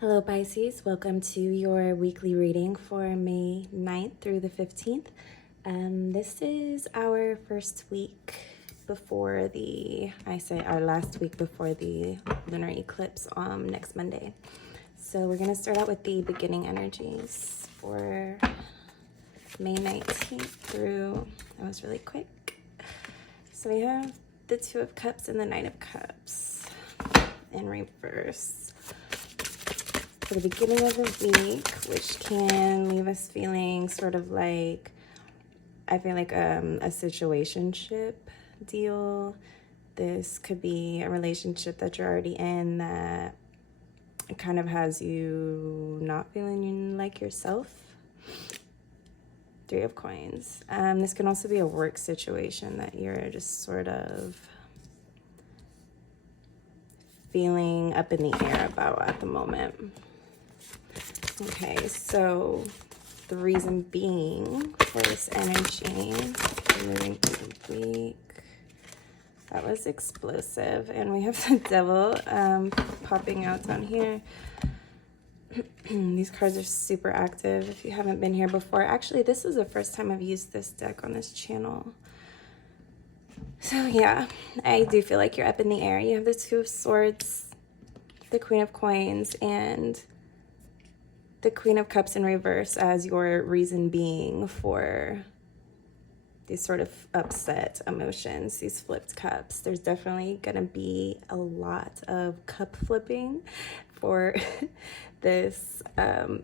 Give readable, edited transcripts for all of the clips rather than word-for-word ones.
Hello Pisces, welcome to your weekly reading for May 9th through the 15th. This is our first week before our last week before the lunar eclipse next Monday. So we're going to start out with the beginning energies for May 19th through, that was really quick. So we have the Two of Cups and the Knight of Cups in reverse for the beginning of the week, which can leave us feeling sort of like, I feel like a situationship deal. This could be a relationship that you're already in that kind of has you not feeling like yourself. Three of Coins. This can also be a work situation that you're just sort of feeling up in the air about at the moment. Okay, so the reason being for this energy, moving through the week, that was explosive. And we have the Devil popping out down here. These cards are super active if you haven't been here before. Actually, this is the first time I've used this deck on this channel. So yeah, I do feel like you're up in the air. You have the Two of Swords, the Queen of Coins, and the Queen of Cups in reverse as your reason being for these sort of upset emotions, these flipped cups. There's definitely going to be a lot of cup flipping for this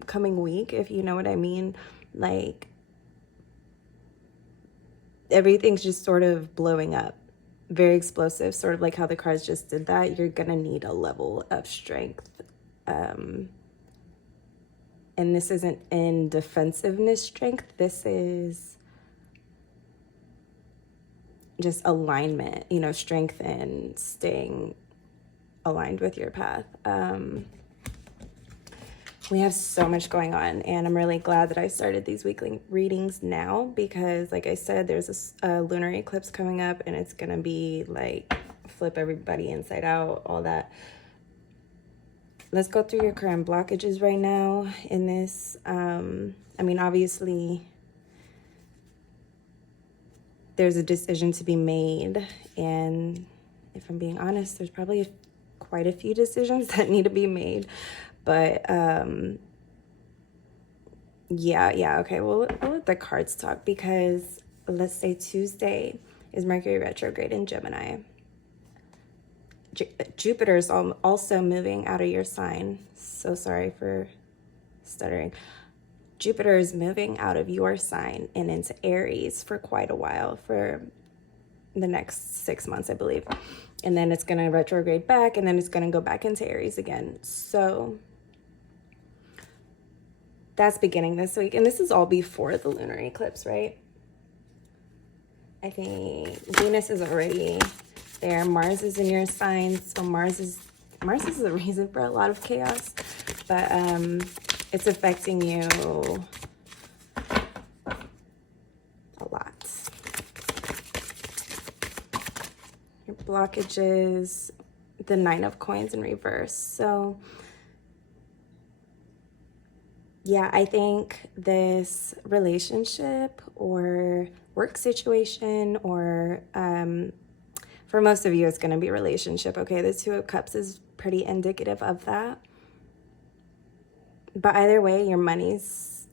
coming week, if you know what I mean. Like, everything's just sort of blowing up. Very explosive, sort of like how the cards just did that. You're going to need a level of strength. And this isn't in defensiveness strength. This is just alignment, strength and staying aligned with your path. We have so much going on, and I'm really glad that I started these weekly readings now because, like I said, there's a lunar eclipse coming up, and it's going to be like flip everybody inside out, all that. Let's go through your current blockages right now in this. I mean, obviously, there's a decision to be made. And if I'm being honest, there's probably quite a few decisions that need to be made. But yeah, okay. Well, I'll let the cards talk because let's say Tuesday is Mercury retrograde in Gemini. Jupiter is also moving out of your sign. So sorry for stuttering. Jupiter is moving out of your sign and into Aries for quite a while, for the next 6 months, I believe. And then it's going to retrograde back, and then it's going to go back into Aries again. So that's beginning this week. And this is all before the lunar eclipse, right? I think Venus is already there. Mars is in your sign, so Mars is the reason for a lot of chaos, but it's affecting you a lot. Your blockages, the Nine of Coins in reverse. So yeah, I think this relationship or work situation, or for most of you, it's going to be a relationship, okay? The Two of Cups is pretty indicative of that. But either way, your money's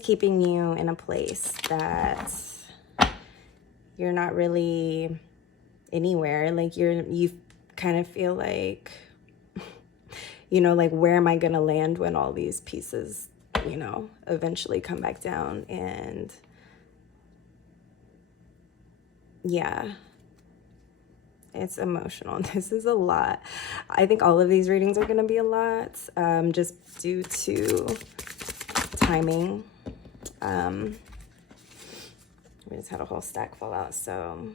keeping you in a place that you're not really anywhere. Like you kind of feel like, like, where am I going to land when all these pieces, eventually come back down? And yeah, it's emotional. This is a lot. I think all of these readings are going to be a lot, just due to timing. We just had a whole stack fall out. So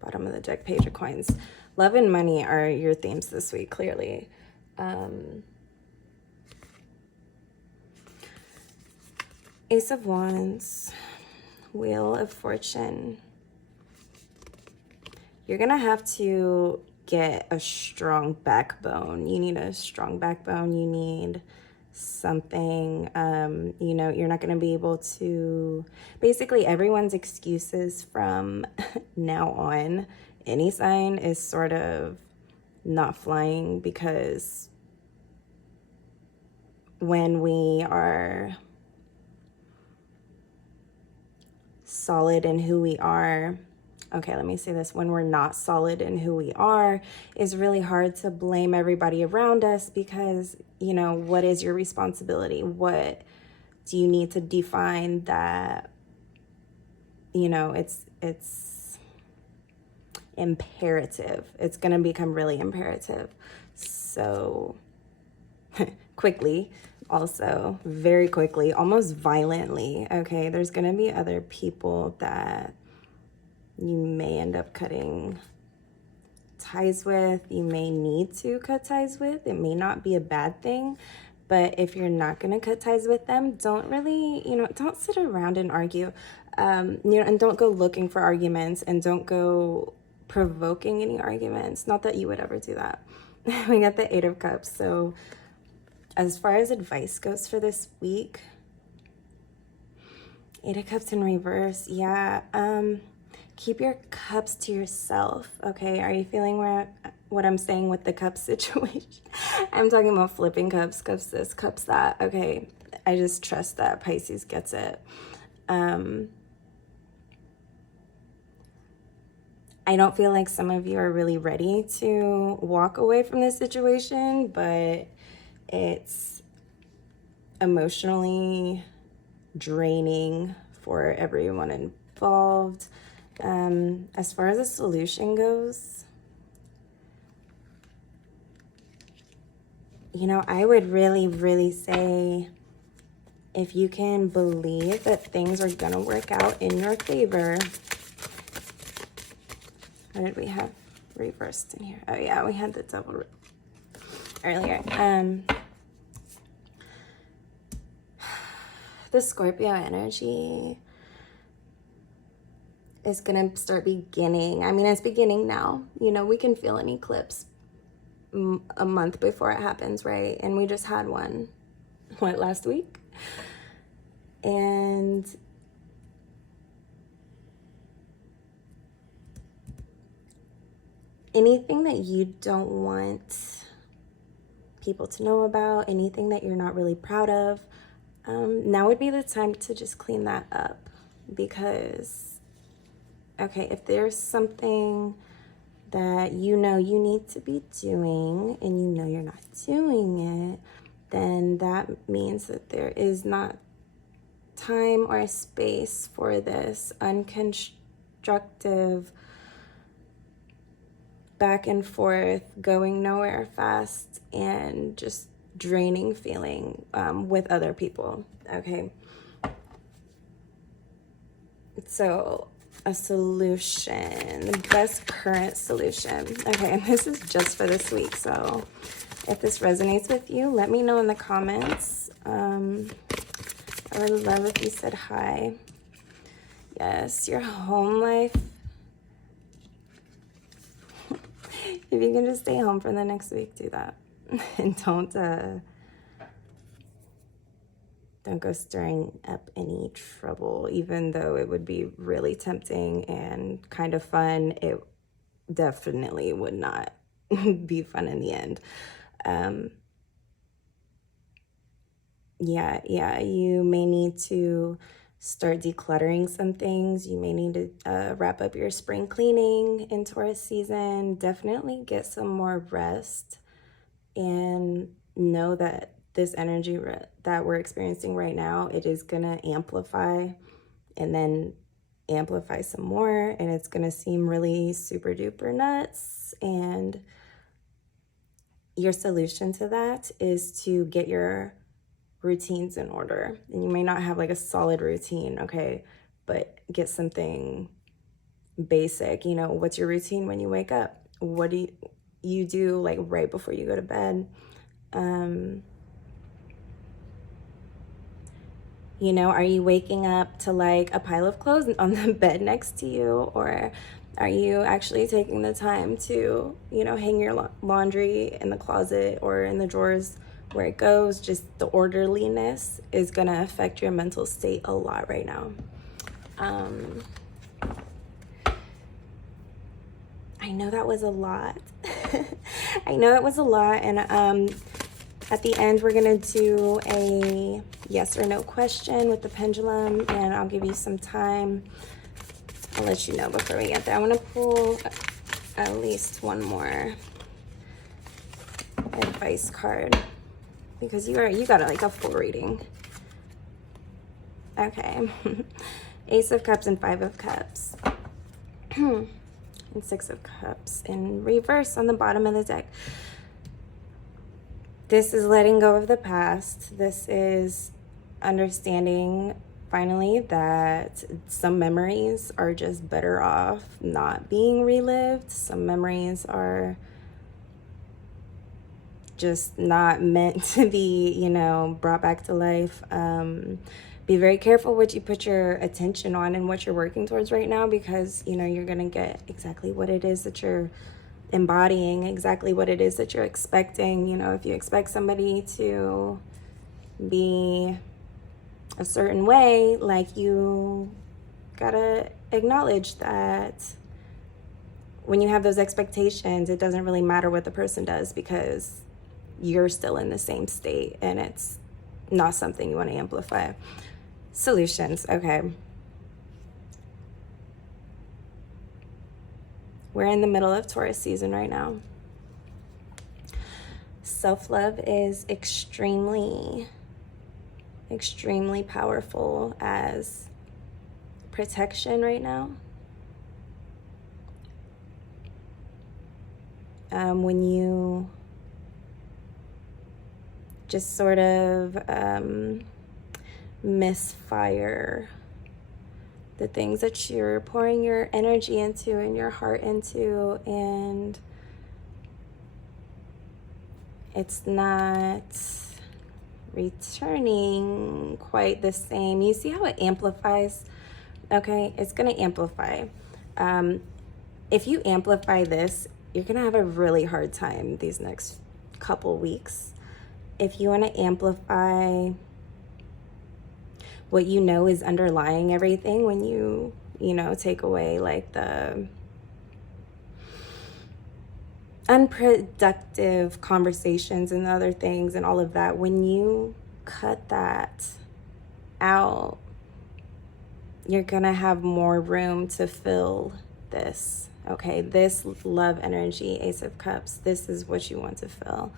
bottom of the deck, Page of Coins. Love and money are your themes this week, clearly. Ace of Wands, Wheel of Fortune. You're going to have to get a strong backbone. You need a strong backbone. You need something, you know, you're not going to be able to, basically everyone's excuses from now on, any sign is sort of not flying, because when we are solid in who we are, okay, let me say this, when we're not solid in who we are, it's really hard to blame everybody around us, because, you know, what is your responsibility? What do you need to define that, you know, it's imperative. It's going to become really imperative. So quickly, also very quickly, almost violently, okay, there's going to be other people that you may end up cutting ties with. You may need to cut ties with. It may not be a bad thing, but if you're not going to cut ties with them, don't really, you know, don't sit around and argue, you know, and don't go looking for arguments, and don't go provoking any arguments. Not that you would ever do that. We got the 8 of Cups. So as far as advice goes for this week, 8 of Cups in reverse. Yeah. Keep your cups to yourself. Okay. Are you feeling what I'm saying with the cup situation? I'm talking about flipping cups, cups this, cups that. Okay. I just trust that Pisces gets it. I don't feel like some of you are really ready to walk away from this situation, but it's emotionally draining for everyone involved. As far as a solution goes, you know, I would really, really say, if you can believe that things are gonna work out in your favor. What did we have reversed in here? Oh yeah, we had the double earlier. The Scorpio energy is gonna start beginning. I mean, it's beginning now. You know, we can feel an eclipse a month before it happens, right? And we just had one, what, last week? And anything that you don't want people to know about, anything that you're not really proud of, now would be the time to just clean that up. Because, okay, if there's something that you know you need to be doing and you know you're not doing it, then that means that there is not time or space for this unconstructive back and forth, going nowhere fast, and just draining feeling with other people. Okay, so a solution, the best current solution. Okay, and this is just for this week, so if this resonates with you, let me know in the comments. I would love if you said hi. Yes, your home life. If you can just stay home for the next week, do that. And don't go stirring up any trouble, even though it would be really tempting and kind of fun. It definitely would not be fun in the end. Yeah, you may need to start decluttering some things. You may need to wrap up your spring cleaning in Taurus season. Definitely get some more rest, and know that this energy that we're experiencing right now, it is gonna amplify and then amplify some more, and it's gonna seem really super duper nuts. And your solution to that is to get your routines in order. And you may not have like a solid routine, okay, but get something basic. You know, what's your routine when you wake up? What do you do like right before you go to bed? You know, are you waking up to like a pile of clothes on the bed next to you? Or Are you actually taking the time to, you know, hang your laundry in the closet or in the drawers where it goes? Just the orderliness is going to affect your mental state a lot right now. I know that was a lot. I know that was a lot. And at the end, we're going to do a yes or no question with the pendulum, and I'll give you some time. I'll let you know before we get there. I want to pull at least one more advice card because you got like a full reading. Okay. Ace of Cups and Five of Cups. And Six of Cups in reverse on the bottom of the deck. This is letting go of the past. This is understanding finally that some memories are just better off not being relived. Some memories are just not meant to be, you know, brought back to life. Be very careful what you put your attention on and what you're working towards right now, because, you know, you're going to get exactly what it is that you're embodying, exactly what it is that you're expecting. You know, if you expect somebody to be a certain way, like, you gotta acknowledge that when you have those expectations, it doesn't really matter what the person does because you're still in the same state and it's not something you want to amplify. Solutions. Okay. We're in the middle of Taurus season right now. Self-love is extremely powerful as protection right now. When you just sort of misfire the things that you're pouring your energy into and your heart into, and it's not returning quite the same. You see how it amplifies? Okay, it's going to amplify. If you amplify this, you're going to have a really hard time these next couple weeks. If you want to amplify what you know is underlying everything, when you know, take away like the unproductive conversations and other things and all of that, when you cut that out, you're gonna have more room to fill this. Okay, this love energy, Ace of Cups, this is what you want to fill.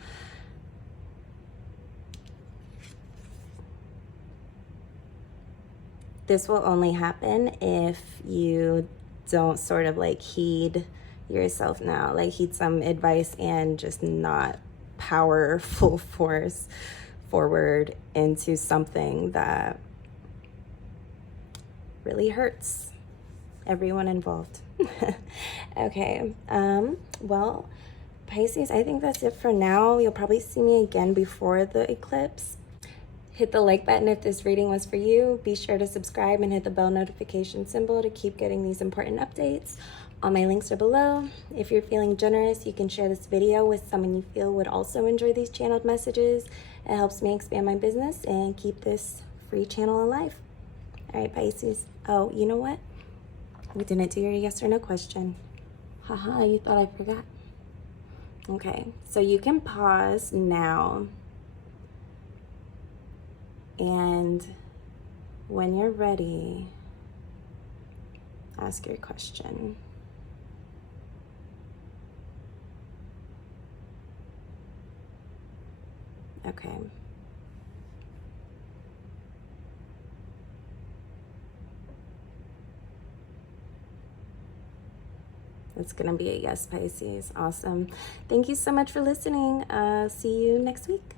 This will only happen if you don't sort of like heed yourself now, like heed some advice and just not power full force forward into something that really hurts everyone involved. Okay, well, Pisces, I think that's it for now. You'll probably see me again before the eclipse. Hit the like button if this reading was for you. Be sure to subscribe and hit the bell notification symbol to keep getting these important updates. All my links are below. If you're feeling generous, you can share this video with someone you feel would also enjoy these channeled messages. It helps me expand my business and keep this free channel alive. All right, Pisces. Oh, you know what? We didn't do your yes or no question. Haha, you thought I forgot. Okay, so you can pause now. And when you're ready, ask your question. Okay. It's gonna be a yes, Pisces. Awesome. Thank you so much for listening. See you next week.